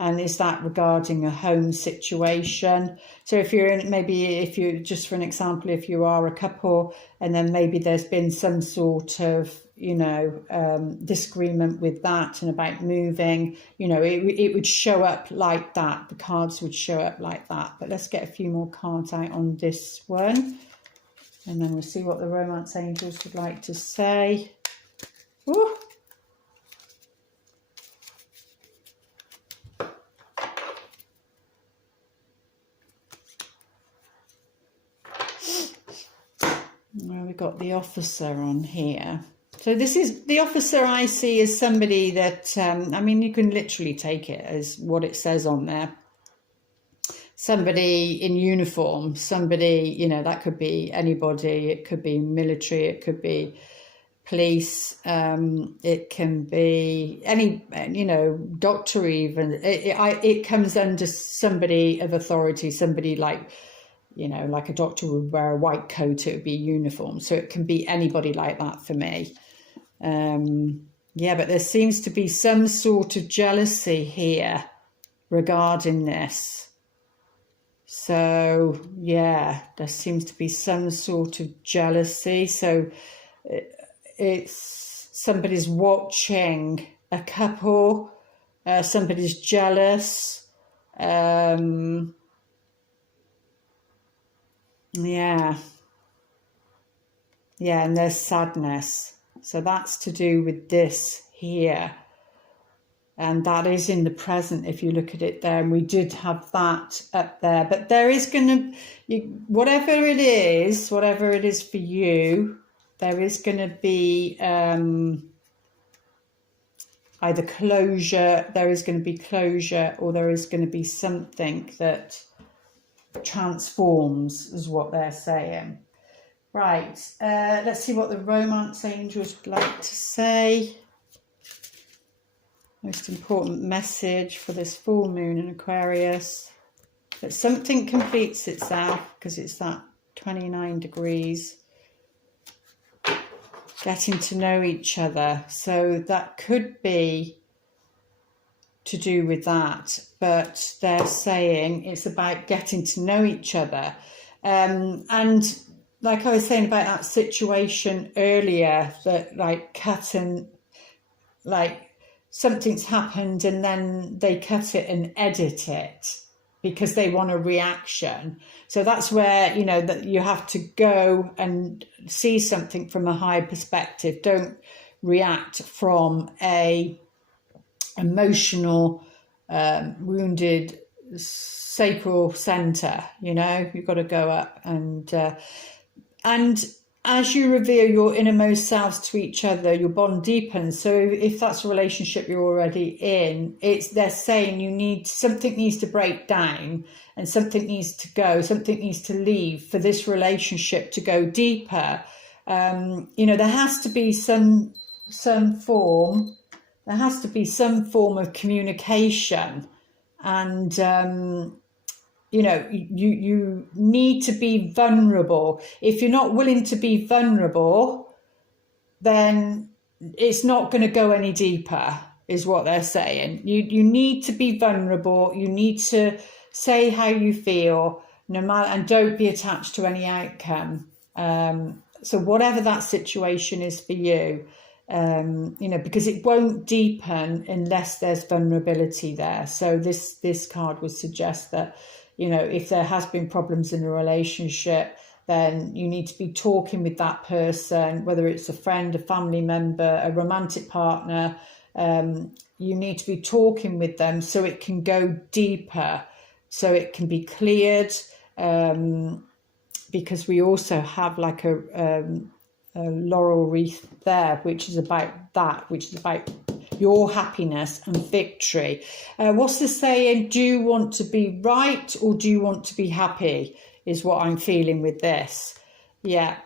And is that regarding a home situation? So if you're in, maybe if you, just for an example, if you are a couple and then maybe there's been some sort of, you know, disagreement with that and about moving, you know, it would show up like that. The cards would show up like that. But let's get a few more cards out on this one. And then we'll see what the romance angels would like to say. Ooh. Well, we've got the officer on here. So this is the officer I see as somebody that, I mean, you can literally take it as what it says on there. Somebody in uniform, somebody, you know, that could be anybody. It could be military, it could be police, it can be any, you know, doctor even. It comes under somebody of authority, somebody like, you know, like a doctor would wear a white coat, it would be uniform. So it can be anybody like that for me. Yeah, but there seems to be some sort of jealousy here regarding this. So, yeah, there seems to be some sort of jealousy. So it's somebody's watching a couple, somebody's jealous. Yeah. Yeah, and there's sadness. So that's to do with this here. And that is in the present, if you look at it there. And we did have that up there. But there is going to, whatever it is for you, there is going to be either closure, there is going to be closure, or there is going to be something that transforms, is what they're saying. Right, let's see what the romance angels would like to say. Most important message for this full moon in Aquarius. That something completes itself, because it's that 29 degrees. Getting to know each other. So that could be to do with that. But they're saying it's about getting to know each other. And like I was saying about that situation earlier, that like something's happened and then they cut it and edit it because they want a reaction. So that's where, you know, that you have to go and see something from a higher perspective. Don't react from a emotional, wounded sacral center. You know, you've got to go up and as you reveal your innermost selves to each other, your bond deepens. So if that's a relationship you're already in, they're saying something needs to break down and something needs to go, something needs to leave for this relationship to go deeper. You know, there has to be some form of communication, and you know, you need to be vulnerable. If you're not willing to be vulnerable, then it's not going to go any deeper, is what they're saying. You need to be vulnerable. You need to say how you feel, no matter, and don't be attached to any outcome. So whatever that situation is for you, you know, because it won't deepen unless there's vulnerability there. So this card would suggest that, you know, if there has been problems in a relationship, then you need to be talking with that person, whether it's a friend, a family member, a romantic partner. You need to be talking with them so it can go deeper, so it can be cleared. Because we also have like a laurel wreath there, which is about your happiness and victory. What's the saying? Do you want to be right or do you want to be happy? Is what I'm feeling with this. Yeah.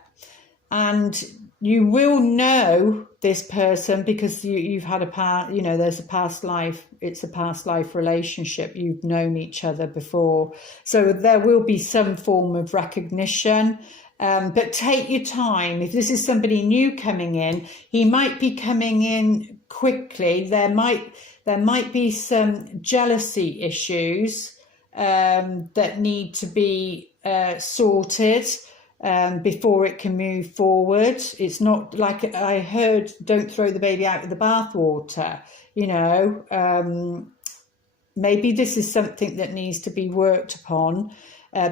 And you will know this person because you've had a past, you know, there's a past life. It's a past life relationship. You've known each other before. So there will be some form of recognition. But take your time. If this is somebody new coming in, he might be coming in quickly. There might be some jealousy issues that need to be sorted before it can move forward. It's not like I heard, don't throw the baby out with the bathwater. You know, maybe this is something that needs to be worked upon.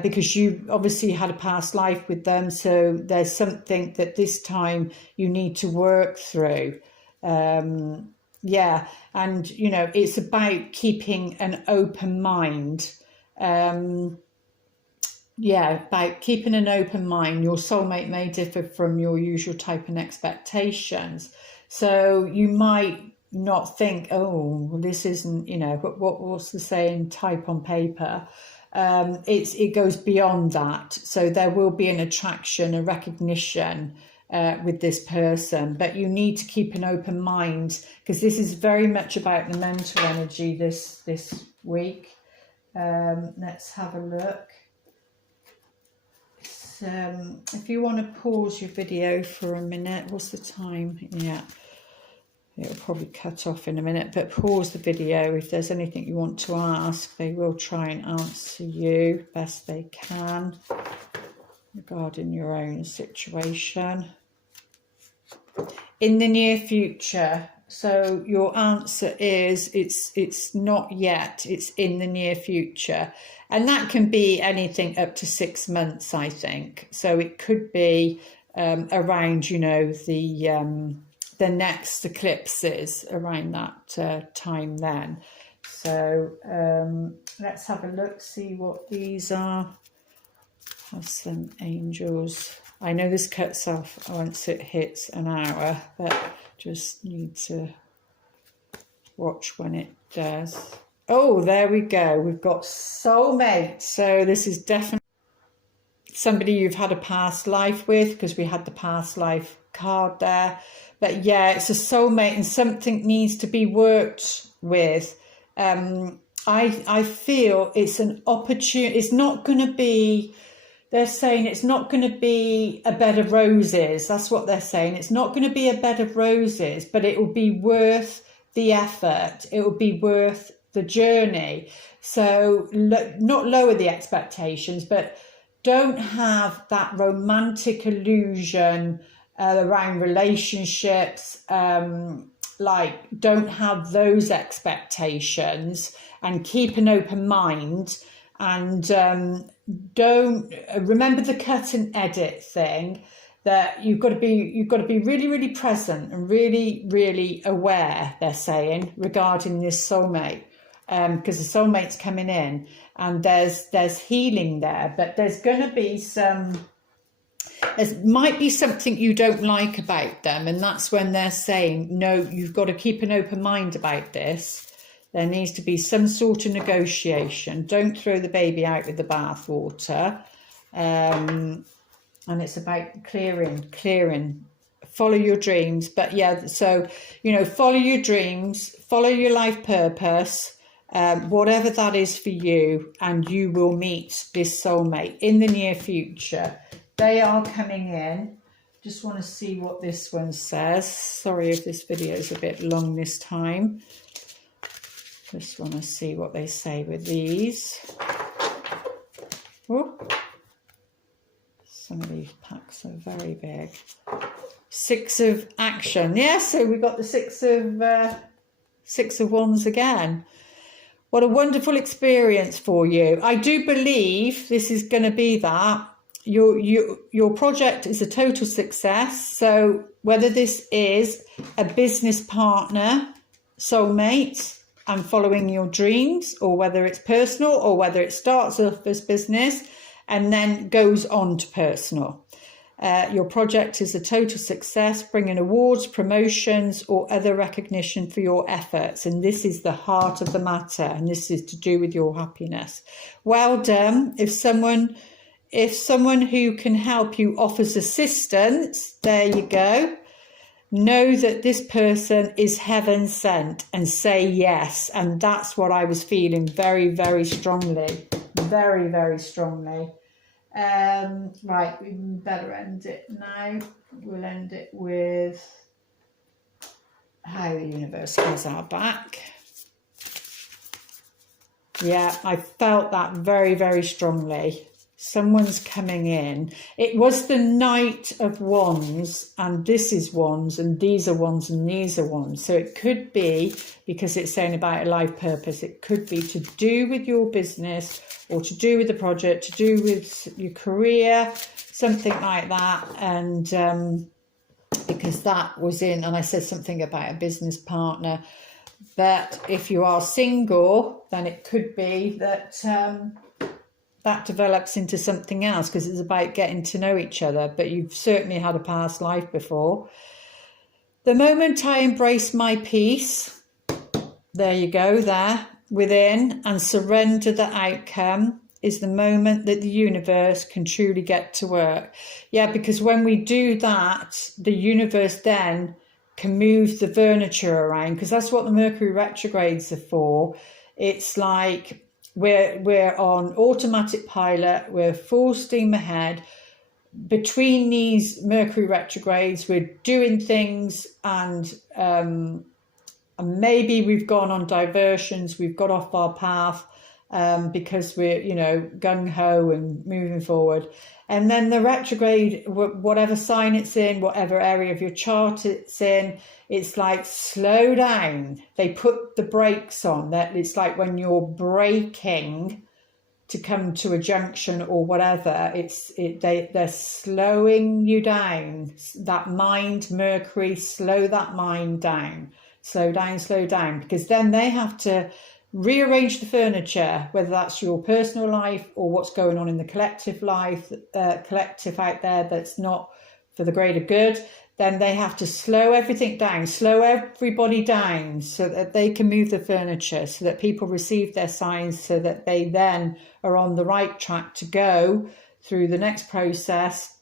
Because you obviously had a past life with them, so there's something that this time you need to work through. Yeah, and you know, it's about keeping an open mind. Yeah, about keeping an open mind. Your soulmate may differ from your usual type and expectations, so you might not think, oh, this isn't, you know, what's the saying, type on paper. It goes beyond that. So there will be an attraction, a recognition with this person, but you need to keep an open mind because this is very much about the mental energy this week. Let's have a look. If you want to pause your video for a minute, what's the time? Yeah. It'll probably cut off in a minute, but pause the video. If there's anything you want to ask, they will try and answer you best they can regarding your own situation. In the near future. So your answer is it's not yet, it's in the near future. And that can be anything up to 6 months, I think. So it could be around, you know, the next eclipses, around that time then. So let's have a look, see what these are. Have some angels. I know this cuts off once it hits an hour, but just need to watch when it does. Oh, there we go. We've got soulmate. So this is definitely somebody you've had a past life with, because we had the past life card there. But yeah, it's a soulmate and something needs to be worked with. I feel it's an opportunity. It's not going to be, they're saying it's not going to be a bed of roses. That's what they're saying. It's not going to be a bed of roses, but it will be worth the effort. It will be worth the journey. So not lower the expectations, but don't have that romantic illusion around relationships. Like, don't have those expectations, and keep an open mind. And don't remember the cut and edit thing, that you've got to be really, really present and really, really aware, they're saying, regarding this soulmate, because the soulmate's coming in and there's healing there, but there's going to be there might be something you don't like about them, and that's when they're saying, no, you've got to keep an open mind about this. There needs to be some sort of negotiation. Don't throw the baby out with the bathwater. And it's about clearing. Follow your dreams. But yeah, so, you know, follow your dreams, follow your life purpose, whatever that is for you, and you will meet this soulmate in the near future. They are coming in. Just want to see what this one says. Sorry if this video is a bit long this time. Just want to see what they say with these. Oh, some of these packs are very big. 6 of action. Yeah, so we've got the 6 of wands again. What a wonderful experience for you. I do believe this is going to be that. Your project is a total success. So whether this is a business partner, soulmate, and following your dreams, or whether it's personal, or whether it starts off as business and then goes on to personal. Your project is a total success, bringing awards, promotions, or other recognition for your efforts. And this is the heart of the matter, and this is to do with your happiness. Well done. If someone who can help you offers assistance, there you go. Know that this person is heaven sent, and say yes. And that's what I was feeling very, very strongly. Very, very strongly. Right, we better end it now. We'll end it with how the universe has our back. Yeah, I felt that very, very strongly. Someone's coming in. It was the Knight of Wands, and this is wands, and these are wands, and these are wands. So it could be, because it's saying about a life purpose, it could be to do with your business, or to do with the project, to do with your career, something like that. And because that was in, and I said something about a business partner. But if you are single, then it could be that that develops into something else, because it's about getting to know each other. But you've certainly had a past life before. The moment I embrace my peace, there you go, there, within, and surrender the outcome, is the moment that the universe can truly get to work. Yeah, because when we do that, the universe then can move the furniture around, because that's what the Mercury retrogrades are for. It's like we're on automatic pilot, we're full steam ahead, between these Mercury retrogrades, we're doing things, and maybe we've gone on diversions, we've got off our path because we're, gung-ho and moving forward. And then the retrograde, whatever sign it's in, whatever area of your chart it's in, it's like, slow down. They put the brakes on. That it's like when you're braking to come to a junction or whatever, they're slowing you down. That mind, Mercury, slow that mind down. Slow down, because then they have to rearrange the furniture, whether that's your personal life or what's going on in the collective life, collective out there that's not for the greater good. Then they have to slow everything down, slow everybody down so that they can move the furniture, so that people receive their signs, so that they then are on the right track to go through the next process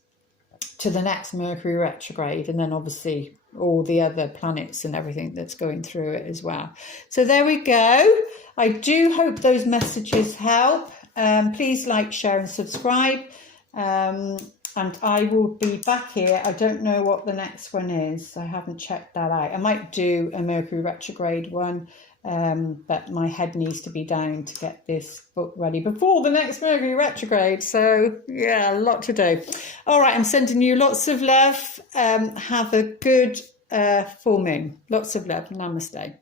to the next Mercury retrograde, and then obviously all the other planets and everything that's going through it as well. So there we go. I do hope those messages help. Please like, share and subscribe. And I will be back here. I don't know what the next one is. I haven't checked that out. I might do a Mercury retrograde one, but my head needs to be down to get this book ready before the next Mercury retrograde. So yeah, a lot to do. All right, I'm sending you lots of love. Have a good full moon. Lots of love. Namaste.